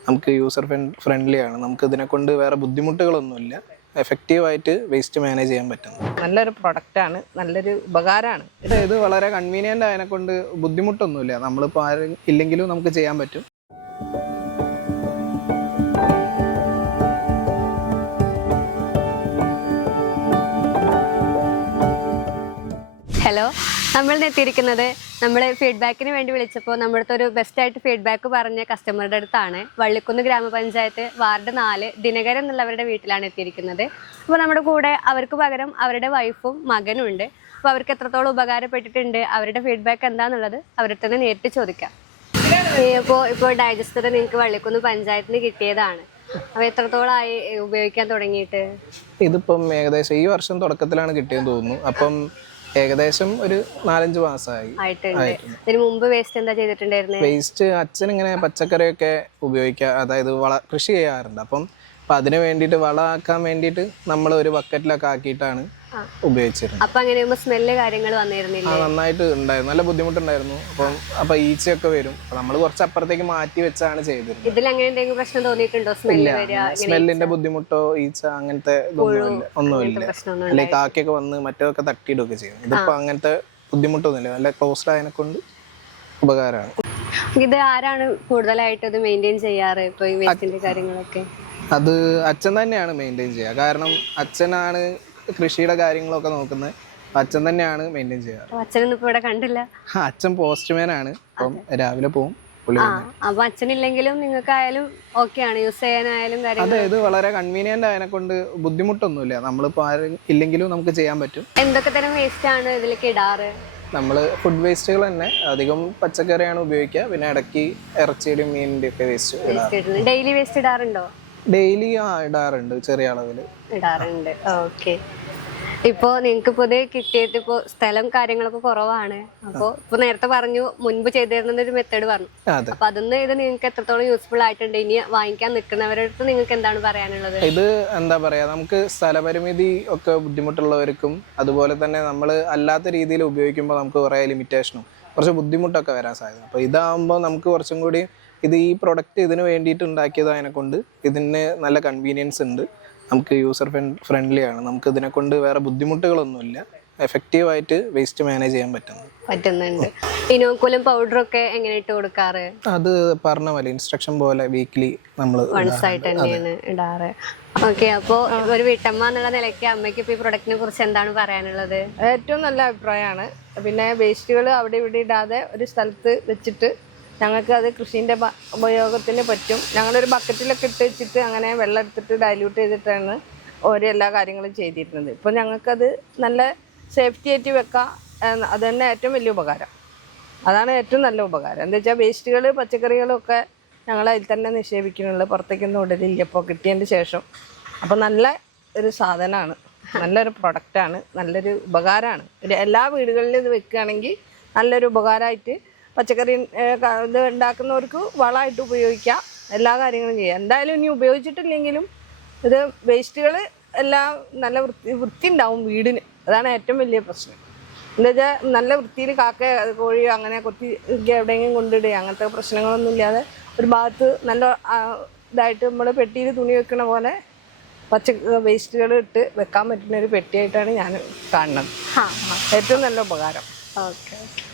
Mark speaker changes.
Speaker 1: നമുക്ക് user friendly ആണ്. നമുക്ക് ഇതിനെ കൊണ്ട് വേറെ ബുദ്ധിമുട്ടുകളൊന്നുമില്ല. എഫക്റ്റീവായിട്ട് വേസ്റ്റ് മാനേജ് ചെയ്യാൻ പറ്റുന്നു.
Speaker 2: നല്ലൊരു പ്രൊഡക്റ്റാണ്, നല്ലൊരു ഉപകാരമാണ്.
Speaker 1: ഇത് വളരെ കൺവീനിയൻ്റ് ആയതിനെ കൊണ്ട് ബുദ്ധിമുട്ടൊന്നുമില്ല. നമ്മളിപ്പോൾ ആരും ഇല്ലെങ്കിലും നമുക്ക് ചെയ്യാൻ പറ്റും.
Speaker 3: ഹലോ, നമ്മൾ എത്തിയിരിക്കുന്നത് നമ്മൾ ഫീഡ്ബാക്കിന് വേണ്ടി വിളിച്ചപ്പോൾ നമ്മുടെ അടുത്തൊരു ബെസ്റ്റായിട്ട് ഫീഡ്ബാക്ക് പറഞ്ഞ കസ്റ്റമറുടെ അടുത്താണ്. വള്ളിക്കുന്ന് ഗ്രാമപഞ്ചായത്ത് വാർഡ് 4 ദിനകരൻ എന്നുള്ളവരുടെ വീട്ടിലാണ് എത്തിയിരിക്കുന്നത്. അപ്പോൾ നമ്മുടെ കൂടെ അവർക്ക് പകരം അവരുടെ വൈഫും മകനും ഉണ്ട്. അപ്പോൾ അവർക്ക് എത്രത്തോളം ഉപകാരപ്പെട്ടിട്ടുണ്ട്, അവരുടെ ഫീഡ്ബാക്ക് എന്താണെന്നുള്ളത് അവരുടെ തന്നെ നേരിട്ട് ചോദിക്കാം. ഇപ്പോൾ ഡൈജസ്റ്റർ നിങ്ങൾക്ക് വള്ളിക്കുന്ന് പഞ്ചായത്തിന് കിട്ടിയതാണ്. അപ്പോൾ എത്രത്തോളമായി ഉപയോഗിക്കാൻ തുടങ്ങിയിട്ട്?
Speaker 1: ഇതിപ്പം ഏകദേശം ഈ വർഷം തുടക്കത്തിലാണ് കിട്ടിയെന്ന് തോന്നുന്നു. അപ്പം ഏകദേശം ഒരു 4-5 മാസമായി
Speaker 3: ആയിട്ടുണ്ട്. ഇതിന് മുമ്പ് വേസ്റ്റ് എന്താ ചെയ്തിട്ടുണ്ടായിരുന്നത്?
Speaker 1: വേസ്റ്റ് അച്ഛൻ ഇങ്ങനെ പച്ചക്കറിയൊക്കെ ഉപയോഗിക്കുക, അതായത് കൃഷി ചെയ്യാറുണ്ട്. അപ്പം അതിന് വേണ്ടിയിട്ട് വളമാക്കാൻ വേണ്ടിയിട്ട് നമ്മൾ ഒരു ബക്കറ്റിലൊക്കെ ആക്കിയിട്ടാണ് ഉപയോഗിച്ചിരുന്നത്.
Speaker 3: അപ്പൊ അങ്ങനെയാകുമ്പോ സ്മെല്ല് കാര്യങ്ങൾ വന്നിരുന്നില്ല?
Speaker 1: നന്നായിട്ട് ഉണ്ടായിരുന്നു, നല്ല ബുദ്ധിമുട്ടുണ്ടായിരുന്നു. അപ്പൊ ഈച്ചയൊക്കെ വരും. നമ്മൾ കുറച്ച് അപ്പുറത്തേക്ക് മാറ്റി വെച്ചാണ് ചെയ്തിരുന്നത്.
Speaker 3: ഇതിൽ അങ്ങനെ എന്തെങ്കിലും പ്രശ്നം തോന്നിയിട്ടുണ്ടോ?
Speaker 1: സ്മെല്ലിന്റെ ബുദ്ധിമുട്ടോ ഈച്ച അങ്ങനത്തെ ഒന്നുമില്ല. അല്ലെങ്കിൽ കാക്കയൊക്കെ വന്ന് മറ്റൊക്കെ തട്ടിയിടുകയൊക്കെ ചെയ്യും. ഇതിപ്പോ അങ്ങനത്തെ ബുദ്ധിമുട്ടൊന്നുമില്ല. നല്ല ക്ലോസ്ഡ് ആയതിനെ കൊണ്ട് ഉപകാരമാണ്.
Speaker 3: ഇത് ആരാണ് കൂടുതലായിട്ട് ഇത് മെയിൻറ്റെയിൻ ചെയ്യാറ്? ഇപ്പൊ ഈ വേസ്റ്റിന്റെ കാര്യങ്ങളൊക്കെ
Speaker 1: അത് അച്ഛൻ തന്നെയാണ് മെയിൻറ്റെയിൻ ചെയ്യുക. കാരണം അച്ഛനാണ് കൃഷിയുടെ കാര്യങ്ങളൊക്കെ നോക്കുന്നത്. അച്ഛൻ തന്നെയാണ് മെയിൻറ്റെയിൻ ചെയ്യുക.
Speaker 3: അച്ഛനൊന്നും ഇപ്പൊ ഇവിടെ കണ്ടില്ല.
Speaker 1: അച്ഛൻ പോസ്റ്റ്മാൻ ആണ്. അപ്പം രാവിലെ പോകും.
Speaker 3: അപ്പൊ അച്ഛനില്ലെങ്കിലും നിങ്ങൾക്കായാലും ഓക്കെയാണ് യൂസ് ചെയ്യാനായാലും കാര്യങ്ങൾ?
Speaker 1: അതെ, ഇത് വളരെ കൺവീനിയന്റ് ആയതിനെ കൊണ്ട് ബുദ്ധിമുട്ടൊന്നുമില്ല. നമ്മളിപ്പോ ആരും ഇല്ലെങ്കിലും നമുക്ക് ചെയ്യാൻ പറ്റും.
Speaker 3: എന്തൊക്കെ തരം വേസ്റ്റ് ആണ് ഇതിലേക്ക് ഇടാറ്?
Speaker 1: നമ്മൾ ഫുഡ് വേസ്റ്റുകൾ തന്നെ, അധികം പച്ചക്കറിയാണ് ഉപയോഗിക്കുക. പിന്നെ ഇടയ്ക്ക് ഇറച്ചിയുടെയും മീനിന്റെ ഒക്കെ വേസ്റ്റ്.
Speaker 3: ഡെയിലി വേസ്റ്റ് ഇടാറുണ്ടോ?
Speaker 1: ഡെയിലി ഇടാറുണ്ട്, ചെറിയ അളവിൽ
Speaker 3: ഇടാറുണ്ട്. ഓക്കെ. ഇപ്പോ നിങ്ങൾക്ക് പുതിയ കിട്ടിയിട്ട് ഇപ്പോ സ്ഥലം കാര്യങ്ങളൊക്കെ കുറവാണ്. അപ്പൊ ഇപ്പൊ നേരത്തെ പറഞ്ഞു മുൻപ് ചെയ്തിരുന്ന ഒരു മെത്തേഡ് പറഞ്ഞു. അപ്പൊ അതൊന്ന് ഇത് നിങ്ങൾക്ക് എത്രത്തോളം യൂസ്ഫുൾ ആയിട്ടുണ്ട്? ഇനി വാങ്ങിക്കാൻ നിൽക്കുന്നവരുടെ അടുത്ത് നിങ്ങൾക്ക് എന്താണ് പറയാനുള്ളത്?
Speaker 1: ഇത് എന്താ പറയാ, നമുക്ക് സ്ഥലപരിമിതി ഒക്കെ ബുദ്ധിമുട്ടുള്ളവർക്കും അതുപോലെ തന്നെ നമ്മൾ അല്ലാത്ത രീതിയിൽ ഉപയോഗിക്കുമ്പോൾ നമുക്ക് കുറേ ലിമിറ്റേഷനും കുറച്ച് ബുദ്ധിമുട്ടൊക്കെ വരാൻ സാധ്യത. അപ്പോൾ ഇതാകുമ്പോൾ നമുക്ക് കുറച്ചും കൂടി ഈ പ്രൊഡക്റ്റ് ഇതിന് വേണ്ടിയിട്ട് ഉണ്ടാക്കിയതായതിനെ കൊണ്ട് ഇതിന് നല്ല കൺവീനിയൻസ് ഉണ്ട്. നമുക്ക് യൂസർ ഫ്രണ്ട്ലി ആണ്. നമുക്ക് ഇതിനെ കൊണ്ട് വേറെ ബുദ്ധിമുട്ടുകളൊന്നുമില്ല. എഫക്റ്റീവായിട്ട് വേസ്റ്റ് മാനേജ് ചെയ്യാൻ
Speaker 3: പറ്റുന്നുണ്ട്. ഇനോക്കുലം പൗഡറൊക്കെ എങ്ങനെ ഇട്ട് കൊടുക്കാറ്?
Speaker 1: അത് പറഞ്ഞ പോലെ ഇൻസ്ട്രക്ഷൻ പോലെ വീക്ക്ലി നമ്മൾ
Speaker 3: വൺസ് ആയിട്ട് തന്നെയാണ് ഇടാറ്. ഓക്കെ. അപ്പോൾ ഒരു വീട്ടമ്മ എന്നുള്ള നിലയ്ക്ക് അമ്മയ്ക്ക് ഇപ്പോൾ ഈ പ്രൊഡക്റ്റിനെ കുറിച്ച് എന്താണ് പറയാനുള്ളത്?
Speaker 2: ഏറ്റവും നല്ല അഭിപ്രായമാണ്. പിന്നെ വേസ്റ്റുകൾ അവിടെ ഇവിടെ ഇടാതെ ഒരു സ്ഥലത്ത് വെച്ചിട്ട് ഞങ്ങൾക്ക് അത് കൃഷീൻ്റെ ഉപയോഗത്തിന് പറ്റും. ഞങ്ങളൊരു ബക്കറ്റിലൊക്കെ ഇട്ട് വെച്ചിട്ട് അങ്ങനെ വെള്ളം എടുത്തിട്ട് ഡൈല്യൂട്ട് ചെയ്തിട്ടാണ് ഓരോ എല്ലാ കാര്യങ്ങളും ചെയ്തിരുന്നത്. ഇപ്പോൾ ഞങ്ങൾക്കത് നല്ല സേഫ്റ്റി ആയിട്ട് വെക്കാം. അത് തന്നെ ഏറ്റവും വലിയ ഉപകാരം. അതാണ് ഏറ്റവും നല്ല ഉപകാരം. എന്താ വെച്ചാൽ വേസ്റ്റുകൾ പച്ചക്കറികളൊക്കെ ഞങ്ങൾ അതിൽ തന്നെ നിക്ഷേപിക്കുന്നുള്ളൂ. പുറത്തേക്കൊന്നും ഇടലില്ല ഇപ്പോൾ കിട്ടിയതിൻ്റെ ശേഷം. അപ്പോൾ നല്ല ഒരു സാധനമാണ്, നല്ലൊരു പ്രൊഡക്റ്റാണ്, നല്ലൊരു ഉപകാരമാണ്. എല്ലാ വീടുകളിലും ഇത് വെക്കുകയാണെങ്കിൽ നല്ലൊരു ഉപകാരമായിട്ട് പച്ചക്കറി ഇത് ഉണ്ടാക്കുന്നവർക്ക് വളമായിട്ട് ഉപയോഗിക്കാം. എല്ലാ കാര്യങ്ങളും ചെയ്യാം. എന്തായാലും ഇനി ഉപയോഗിച്ചിട്ടില്ലെങ്കിലും ഇത് വേസ്റ്റുകൾ എല്ലാം നല്ല വൃത്തി ഉണ്ടാവും വീടിന്. അതാണ് ഏറ്റവും വലിയ പ്രശ്നം. എന്താ വെച്ചാൽ നല്ല വൃത്തിയിൽ കാക്ക കോഴി അങ്ങനെ കൊത്തി എവിടെയെങ്കിലും കൊണ്ടിടുക അങ്ങനത്തെ പ്രശ്നങ്ങളൊന്നും ഇല്ലാതെ ഒരു ഭാഗത്ത് നല്ല ഇതായിട്ട് നമ്മൾ പെട്ടിയിൽ തുണി വെക്കണ പോലെ വേസ്റ്റുകൾ ഇട്ട് വെക്കാൻ പറ്റുന്ന ഒരു പെട്ടിയായിട്ടാണ് ഞാൻ കാണുന്നത്. ഏറ്റവും നല്ല ഉപകാരം.
Speaker 3: ഓക്കെ.